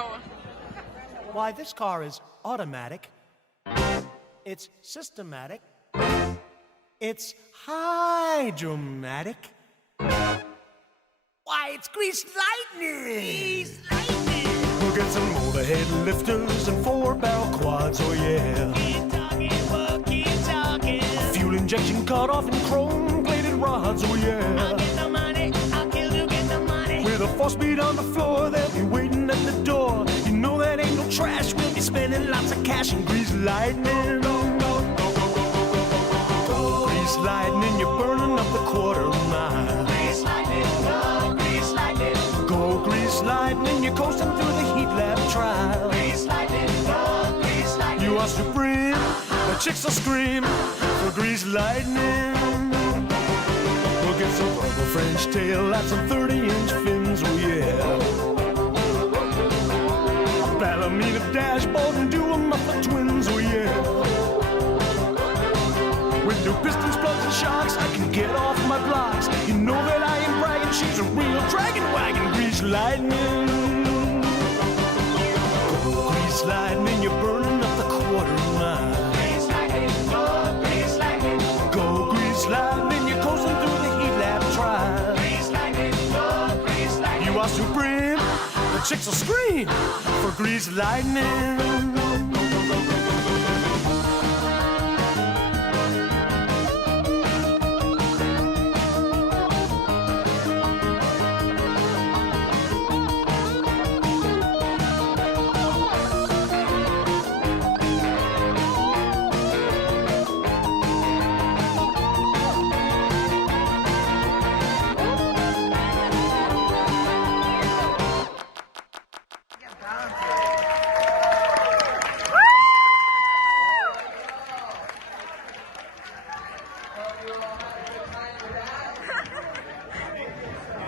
Wow. Why, this car is automatic. It's systematic. It's hydromatic. Why, it's greased lightning! Greased lightning! We'll get some overhead lifters and 4-barrel quads, oh yeah. Keep talking, we'll keep talking. A fuel injection cut off and chrome-plated rods, oh yeah. I'll get the money, I'll kill to get the money. With a 4-speed on the floor, they'll be waiting at the door. You know that ain't no trash, we'll be spending lots of cash in greased lightning. Greased lightning, you're burning up the quarter mile. Grease lightning, go, grease lightning. Go grease lightning, you're coasting through the heat lab trial. Grease lightning, go, grease lightning. You are supreme, the chicks will scream for greased lightning. We'll get some purple French tail at some 30-inch fins, oh yeah. Palomino dashboard and dual muffler twins, oh yeah. With new pistons, plugs, and shocks, I can get off my blocks. You know that I am bragging, she's a real dragon wagon. Grease lightning. Go grease lightning, you're burning up the quarter mile. Grease lightning, go, grease lightning. Go grease lightning, you're coasting through the heat lab trial. Grease lightning, go, grease lightning. You are supreme, the chicks will scream for grease lightning.